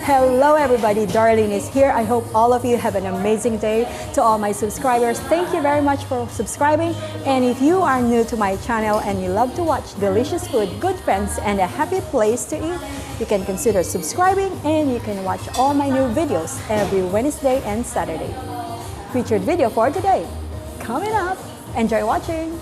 Hello everybody, Darlene is here. I hope all of you have an amazing day. To all my subscribers, thank you very much for subscribing. And if you are new to my channel and you love to watch delicious food, good friends, and a happy place to eat, you can consider subscribing and you can watch all my new videos every Wednesday and Saturday. Featured video for today, coming up. Enjoy watching!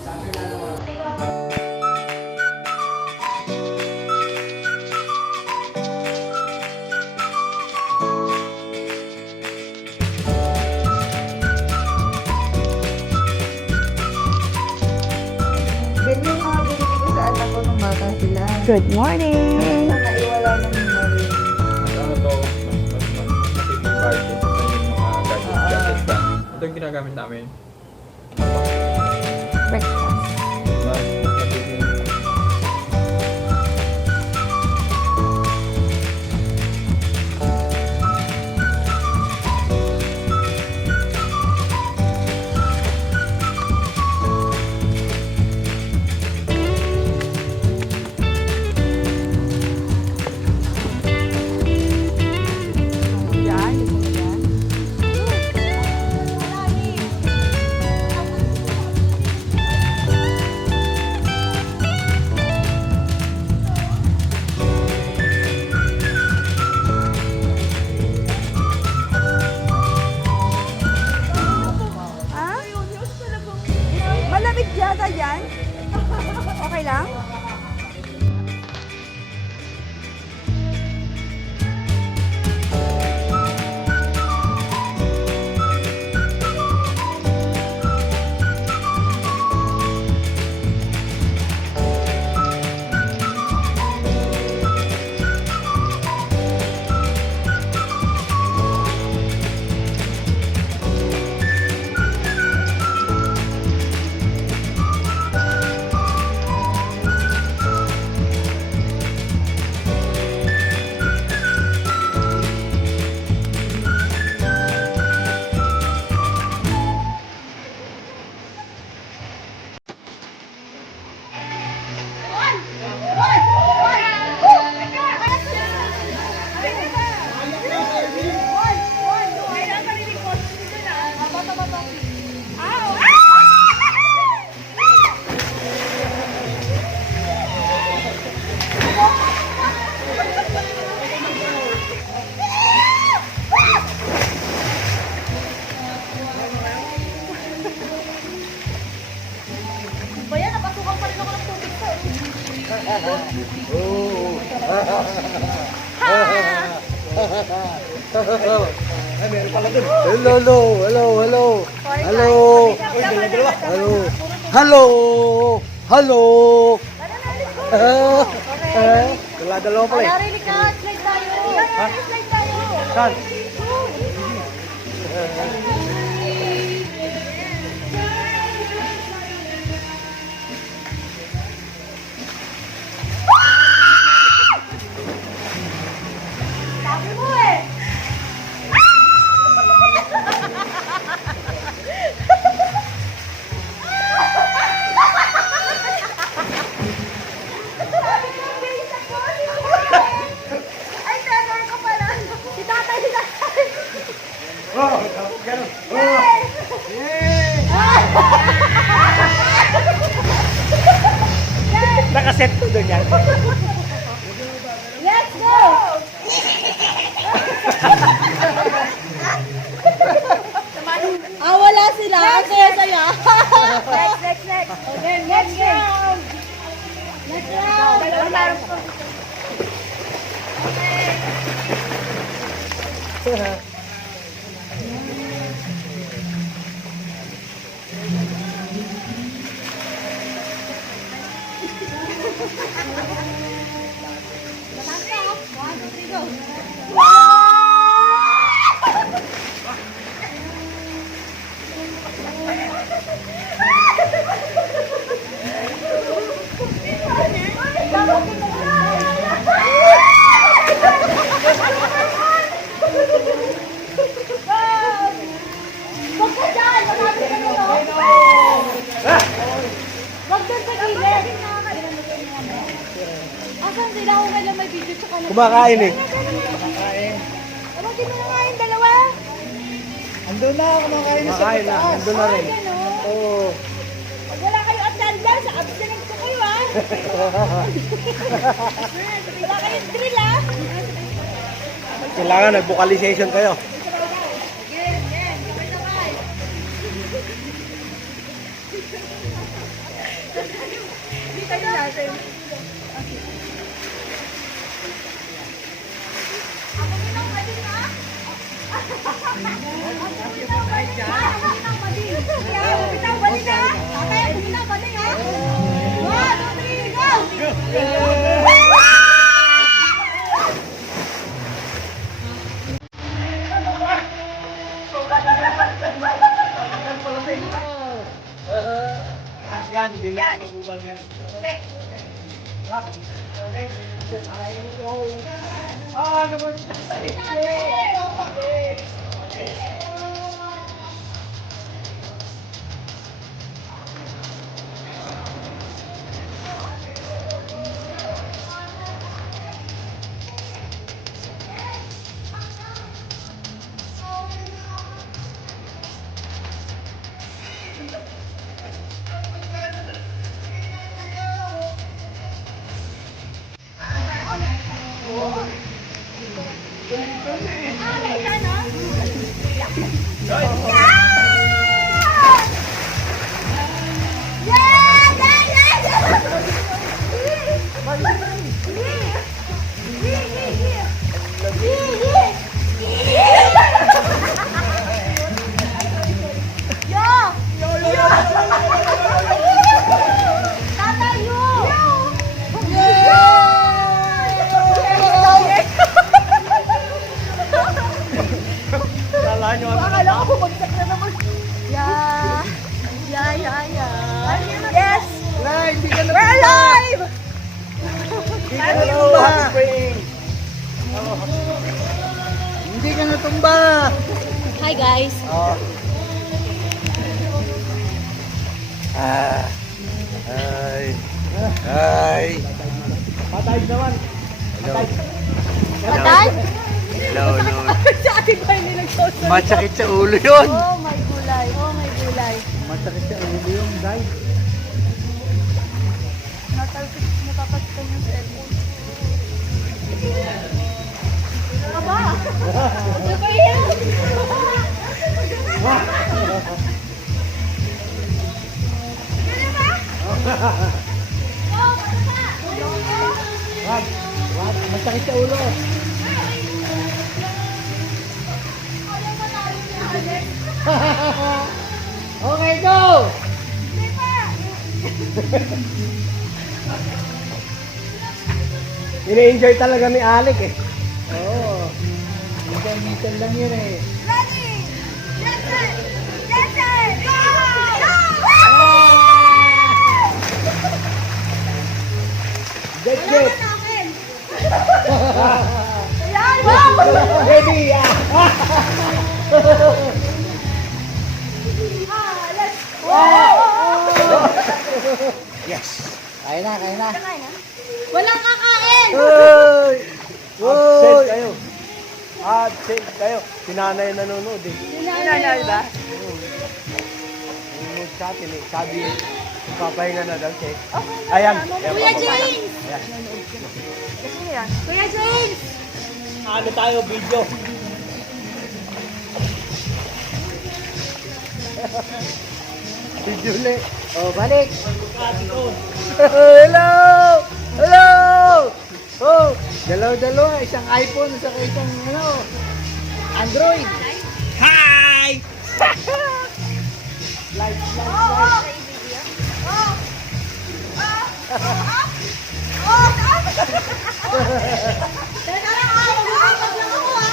Ganyan yung mga binili ko sa anak ko nung bata sila. Good morning! Sana iwala na ni Mary. Ano to, matipong budget sa yung mga gadget ba? Ito yung ginagamit namin. Breakfast. Mas matipong. Yan, ito na yan. Ah? Malamig yata yan? Okay lang? Bayan, napasukan pa rin ako ng tubig ko. Ay, meron pala dun. Hello, hello, hello, hello. Hello. Hello. Hello. Hello. Dalawa pala eh. Narinig ka, slide tayo. Slide tayo. Saan? Sabi mo eh. Sabi ko, bilis ako. Ay, tenor ko pala. Si tatay, si tatay. Oh, ganun. Nakaset to doon yan. Let's go! Wala sila. Ang saya-saya. Next. Okay, next round. Next round. Huwag ka dyan! Malapit na kayo! Huwag doon sa gilid! Asan sila? Kung kailan may video tsaka na... Kumakain eh. Nandun na, kumakain na sa Makain na, taas. nandun na rin. Oo. Pag wala kayo attendance, absent ko kayo ha. Wala kayong drill ha. Kailangan nag-vocalization kayo. Yan, hindi na mabubugan yan. Ah, naman. Lala nyo. Akala ko bumagsak na naman. Yeah. Yes! Wala, hindi ka na. We're alive! Hello, happy spring. Hindi ka natumba. Hi guys. Oh. Ay. Ay. Patay naman. Hello. Patay? Hello, hello. Sa ating bahay may nagsoso. Masakit sa ulo yun. Oh my gulay. Masakit siya ulo yung guys. Natatas ka yung cellphone. Ano ba? Ano ba yan? Wag, masakit sa ulo. Okay, go! Ini-enjoy talaga ni Alec eh. Oo. Minsan lang yun eh. Ready? Yes, sir! Yes, sir! Go! Get, Wala get. na namin! Ayan! Wow! Ready? Let's wow! Yes. Kaya na, kaya na. Walang kakain! Hoy! Absent Hoy! kayo. Absent kayo. Si nanay nanonood eh. Nanay ba? Nanonood sa atin eh. Sabi, papahinga na daw siya. Ayan. Kuya James! Kuya James! Ano tayo, video? Video ulit. Oh, balik. Hello! Hello! Oh, dalawa-dalawa. Isang iPhone, isang Android. Hi! Live. Teka lang, mag-uusap lang ako ha!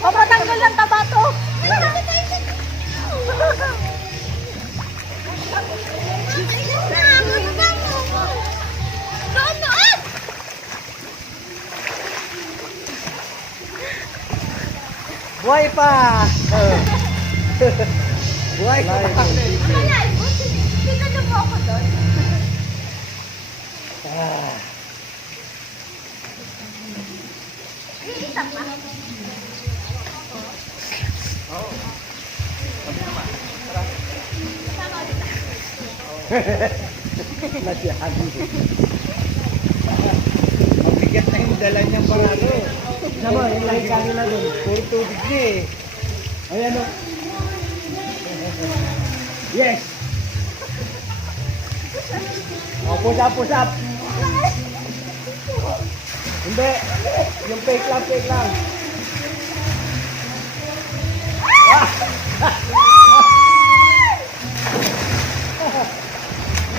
Papatanggal ng taba to. Buhay pa! Buhay pa! Tingnan niyo po ako doon. Iisa pa. Nasyahan. Mabigat na yung dala niyang parado. Sama, yung lahi kanila doon. Puro tubig niya eh. Ayan o. Yes! O, push up, push up. Hindi. Yung fake lang, fake lang.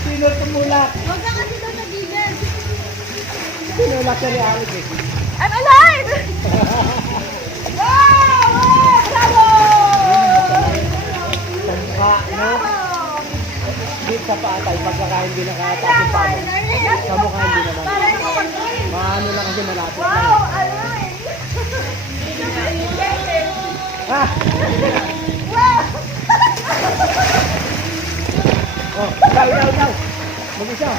Sino tumulak? Huwag ka kasi doon sa gilid. Tinulak sa reality. I'm alive! Wow! Wow! Bravo! Sa mukha, no? Dito sa paatay, pagkaka hindi nakataas yung pamo. Sa mukha hindi naman. Maano lang kasi malapit Wow! lang. Alive! Ah! Wow! Oh, daw. Mag-isa.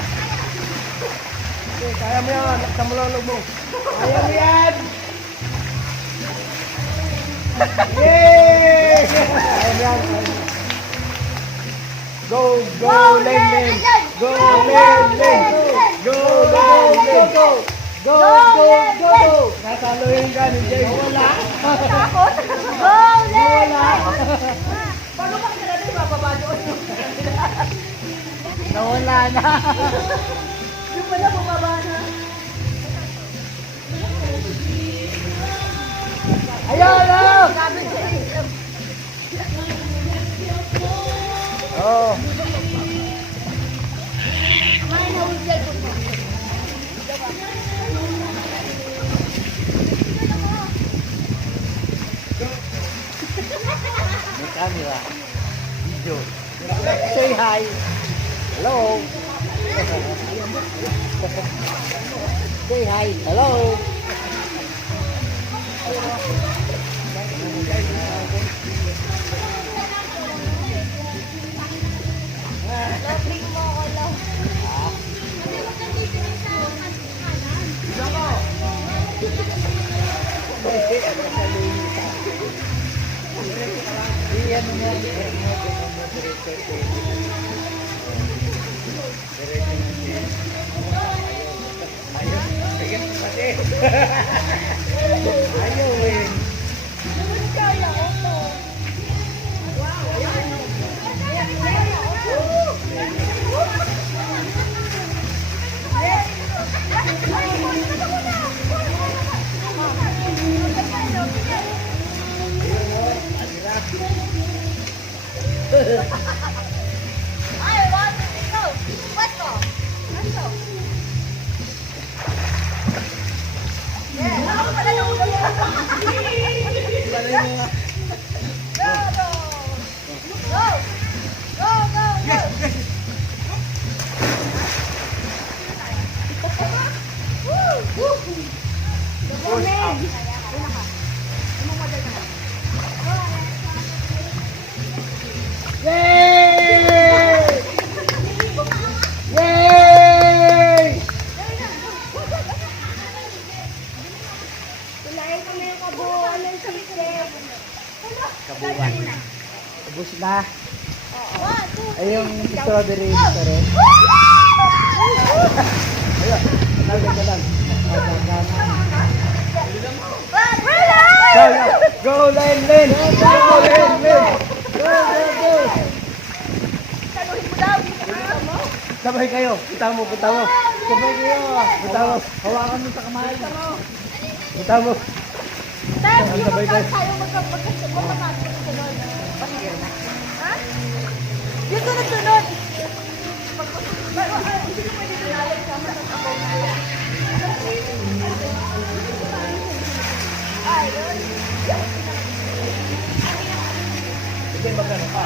Okay, kaya mo yan. Laksa mo lang loob mo. Kaya mo yan! Yay! Kaya mo yan. Go, Len! Go, Len! Go, Len! Go! Nasaluhin ka ni Jay. Wala. Takot? Go! Wala. Paano bang sila din bababa doon? Nawala na. Yung pala bumaba na. Ayan na! Sabi ko Oh. may nahulgal ko po. May camera. Video. Say hi. Hello. Say hi. Hello. Lobring mo ako lang. Kasi wag kang titingin sa kanan. Iyan mo yan. Ayaw eh. Kaya ko to. Wow, ayan. Kaya ko. Ay, one, go. Let's go. Let's go. Yeah, ako pala na ulo. Go, go. Go. Go, go, go. Woo, woo. Morning. Una ka. Umamodel ka. Go, Alex. Yay! Yay! Tulayin ko na yung kabuuan ng system. Kabuuan. Ubus na. One, two, Ay yung strawberry ito rin. Woo! Ayun. Ganda lang. Wala! Go, Len! Go, Len! Go! Saluhin mo daw, dito ka. Sabay kayo. Punta mo. Sabay kayo. Punta mo. Hawakan mo sa kamay. Punta mo. Tep, yung Sabay tayo. tayo magkasunod. Ha? Yung sunod-sunod. Hindi ko pwede tunalan sama sa sabaw na yan. Ay, yun. Sige, magkano pa?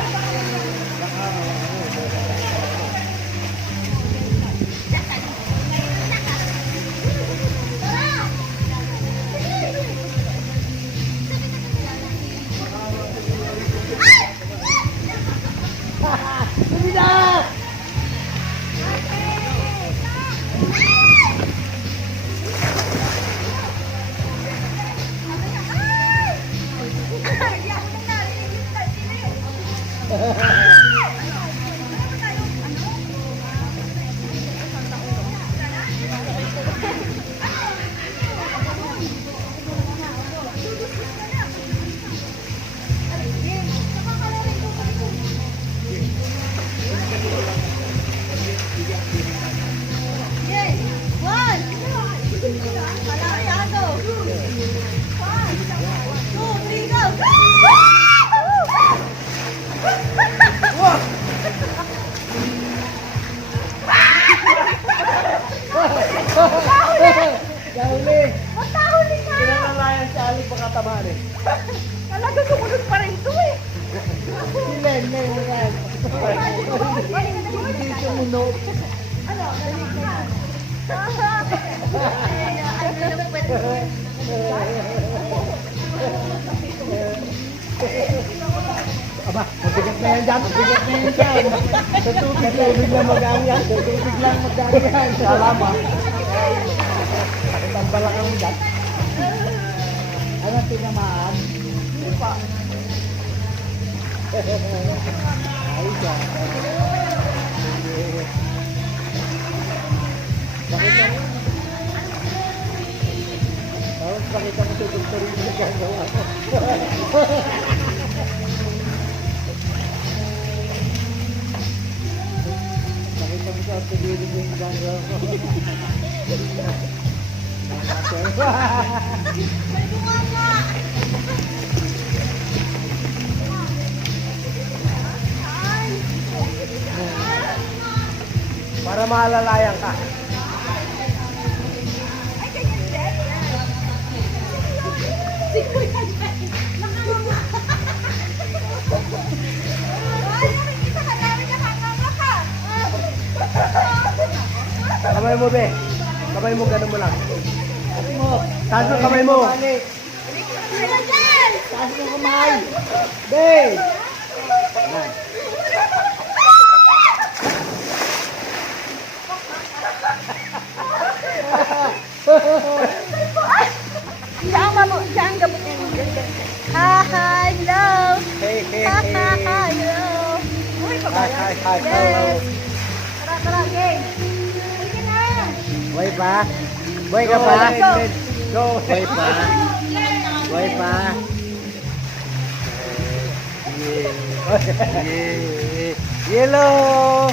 Dahuli! Matahuli ka! Kinalalayan si Ali baka tamaan eh. Talaga sumunod pa rin to eh. Si Len yan. Hindi sumunod. Ano? Galing ka. Ano na pwede? Aba, mabigat na yan dyan. Sa tubig lang magaan yan. Salama. Sakit ang balakang mo dyan. Ano tinamaan? Hindi pa. Ay, dyan. Bakit mo? Tapos pakita mo sa doktor yung nagagawa mo. Nakita mo sa orthopedic yung gano'n ko. Para maalalayan ka. Kamay mo, be. Kamay mo, ganun mo lang. Taas mo kamay mo. Taas mo kamay. Be. Diyan gabot niya. Hi, hello. Hey, hey, Ha, hey. hello. Uy, pabaya. Hi. Yes. Tara, game. Sige na. Boy pa? Boy ka pa? Go. Boy pa? Boy pa? Yeah. Yellow.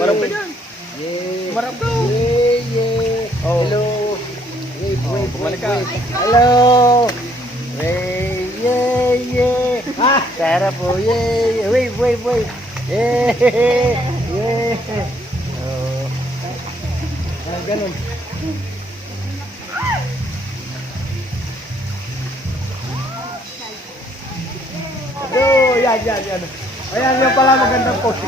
Marap ba yan? Marap daw. Hello. Wait. Hello. Sarap po. Wait. Oh. Ganun. Yan. Ayan yung pala magandang post.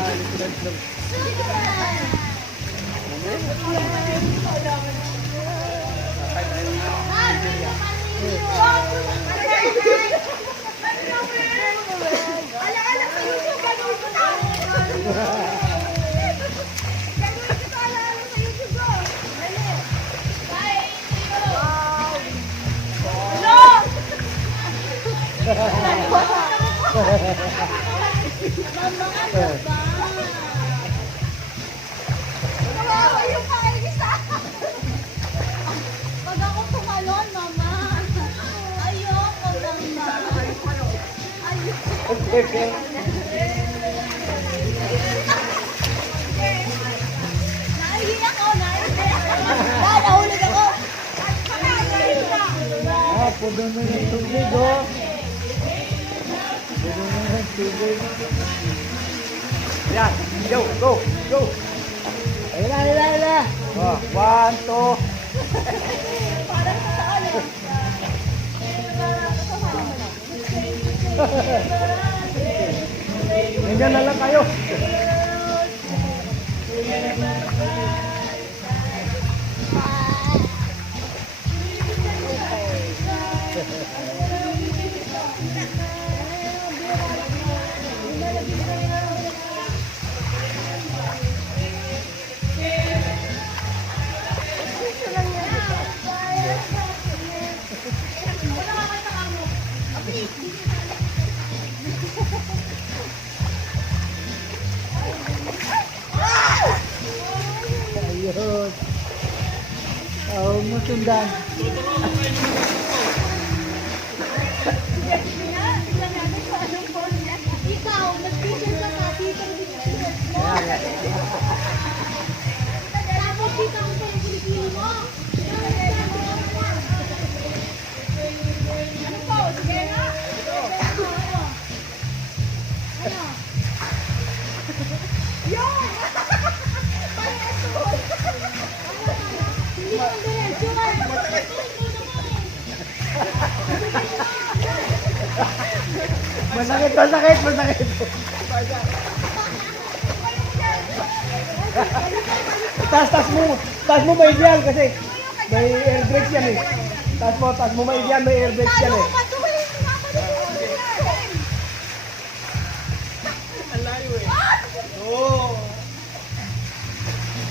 Kawawa yung kainis ah. Pag ako tumalon, mama. Ayoko naman. Naihi ako, naihi. Nahulog ako. Ah, puno na ng tubig, oh. Puno na ng tubig. Yan, go, go, go. Ayun na, ayun na, ayun na. Oh, 1, 2. Parang saan eh. Ganyan na lang kayo. Ayun. Oh, musundan. Ikaw, nag-picture ka sa tito ng pictures mo. Tapos kita ko sa Pilipino mo. Ano po? Sige nga. Ano? Yun! Parehas hindi mo diretso ka. Masakit, masakit, masakit. Taas mo may yan kasi may air brakes yan eh. Taas mo may yan, may air brakes yan Tayo eh. ko patuloy nga ako dito. Oh!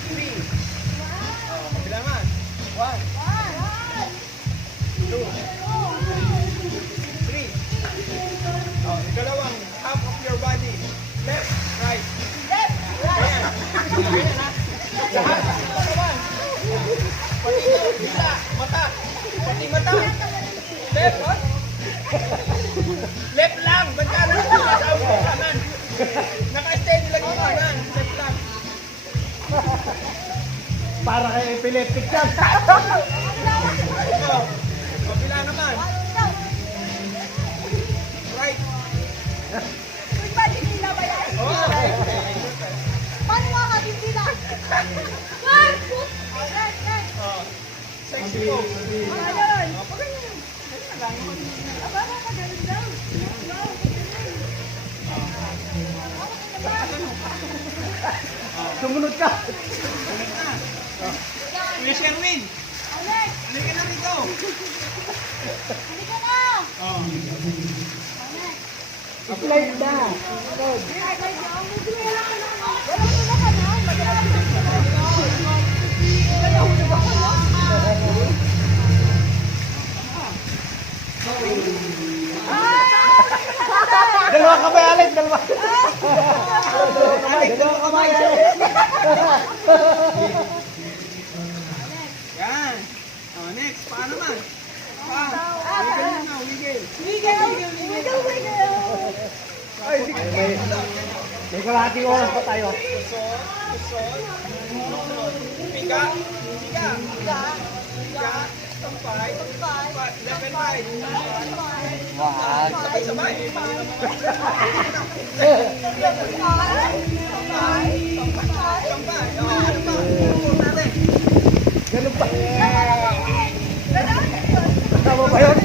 3. Kailangan. 1, 2, 3. Oh, ikalawang half of your body. Left, right. Ayan. Ayan ha. Lahat. Katawan. Pati ito, bisa, mata. Pati mata. Left, oh. Left lang. Ba't ka na sa kanan? Naka-steady lang yung kanan. Left lang. Para kay epileptic yan. Ito. Kabila naman. Right. Good body nila ba yan? Oh. Paano nga ka nila? Right! Right, right. Oh. Sexy po. Ayun. Aba, magaling daw. Sumunod ka. Kuya Sherwin. Alex, Halika na rito. halika na. Slide na. Dalawa kamay, Alex. Dalawa. Dalawa kamay. Yan. Oh, next. Paa naman. Wiggle na. Wiggle. Ay, may kalahating oras pa tayo. Pika. Pika. Pika. Sampay. Left and right. Sabay-sabay. Sampay. Oh, ano pa? Pupul natin. Ganun pa. Tama ba yun?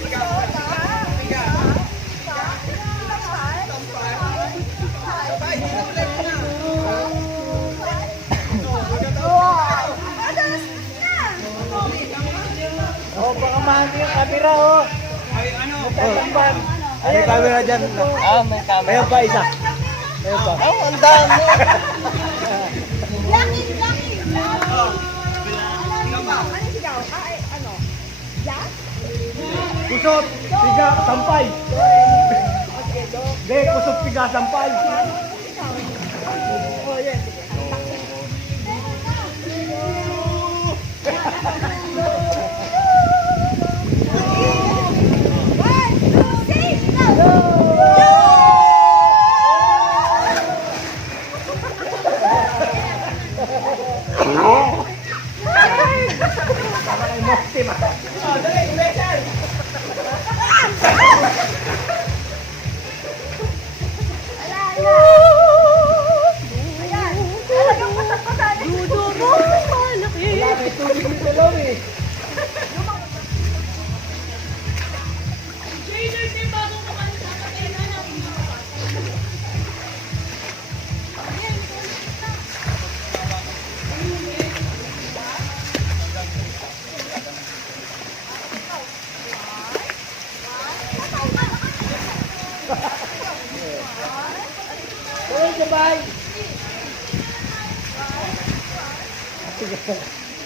Pika. Pika. Sampay. Sabay. Dito ulit na. Oh, baka mahal yung camera, oh. Ay, ano? Tatamban. Ano yung camera dyan? Ah, may camera. Mayroon pa isa. Mayroon pa. Oh, ang dami. Lucky, lucky. Ikaw ba? Ano sigaw? Ano? Jack? Kusot, piga, sampay. Hindi, kusot, piga, sampay. Oh, dali, special.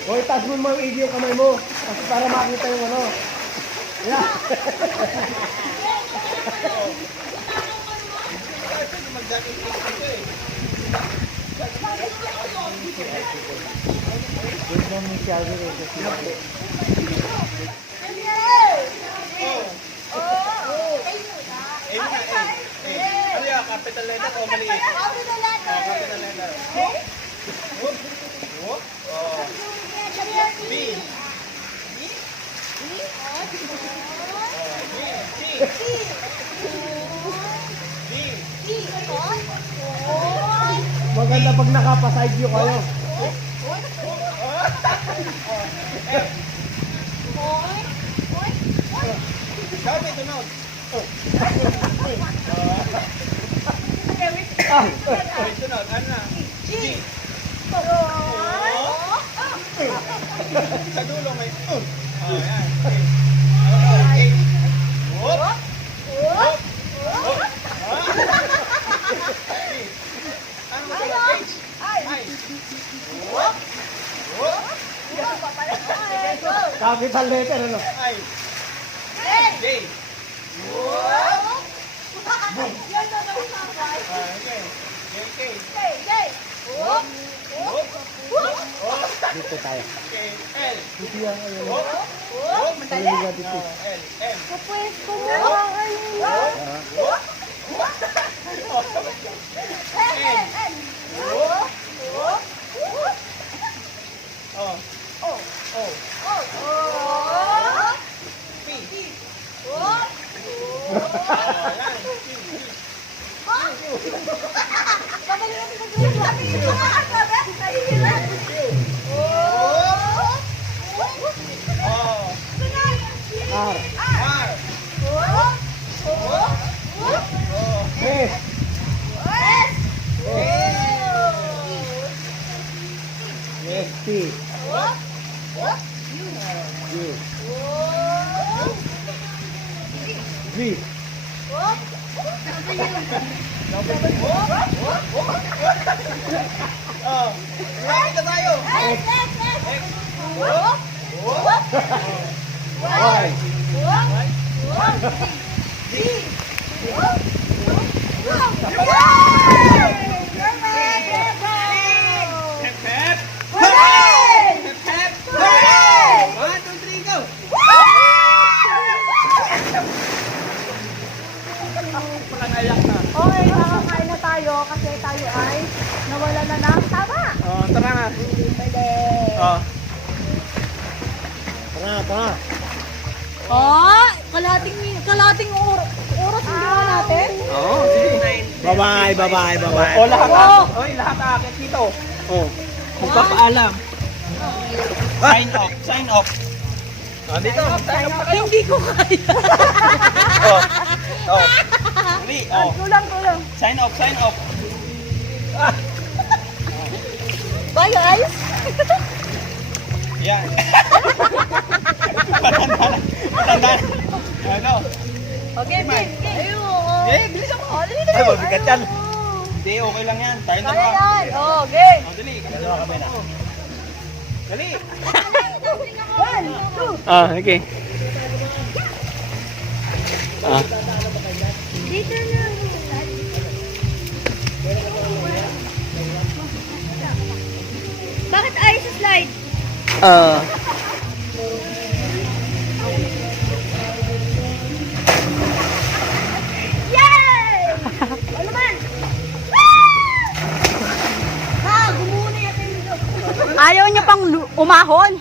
Hoy, taas mo mga yung kamay mo. Kasi para makita yung ano. Yeah. Ano yung capital letter o maliit? Capital letter. Whoop. Whoop. Oh. B. Maganda pag nakapa-side view kayo. Shout me to note. Wait to note. Ano na? G. Sa dulo may oh, yan. Okay. Whoop. Whoop. Whoop. Ano ba ito? Ay. Whoop. Whoop. Capital letter ano? Ay. J. Whoop. Okay. JK. Whoop. Whoop. Dito tayo. Okay. L. Dito yan. Whoop. Whoop. Madali. L. M. Kapwes ko mo kanina. Whoop. Whoop. N. Whoop. Whoop. Oh. Oh. Oh. P. Oh, yan. R. R. S. S. T. U. V. Oh. Ready na tayo. Y. Hep, hep. Hep, hep. 1, 2, 3, go. Palangayak na. Okay, nakakain na tayo kasi tayo ay nawala na ng tama. Oh, tara nga. Pwede. Oh. Tara. Oh, kalating oras yung ginawa natin. Oo, sige. Bye-bye. O, lahat akit. Oy, lahat akit dito. Oh. Magpapaalam. Sign off. Oh, dito. Sign off na kayo. Hindi ko kaya. Oh. Oh. Dali. Oh. Kulang. Sign off. Bye guys. Yan. Patanda. Ano? Okay, game. Ayun. Eh, bilisan mo. Dali. Ay, mabigat yan. Hindi, okay lang yan. Tayo na Kaya ba? yan. Oh, game. Oh, dali. Dalawa kami na. Dali. 1, 2. Ah, okay. Dito na. Bakit ayos sa slide? Yay! Ano naman? Gumuna yata yung dito. Ayaw niyo pang umahon.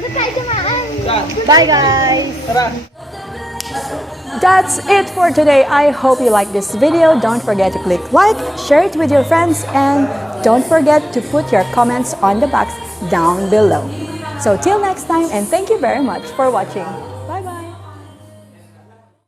Ba't tayo dumaan? Bye guys! Tara! That's it for today. I hope you like this video. Don't forget to click like, share it with your friends, and don't forget to put your comments on the box down below. So till next time, and thank you very much for watching.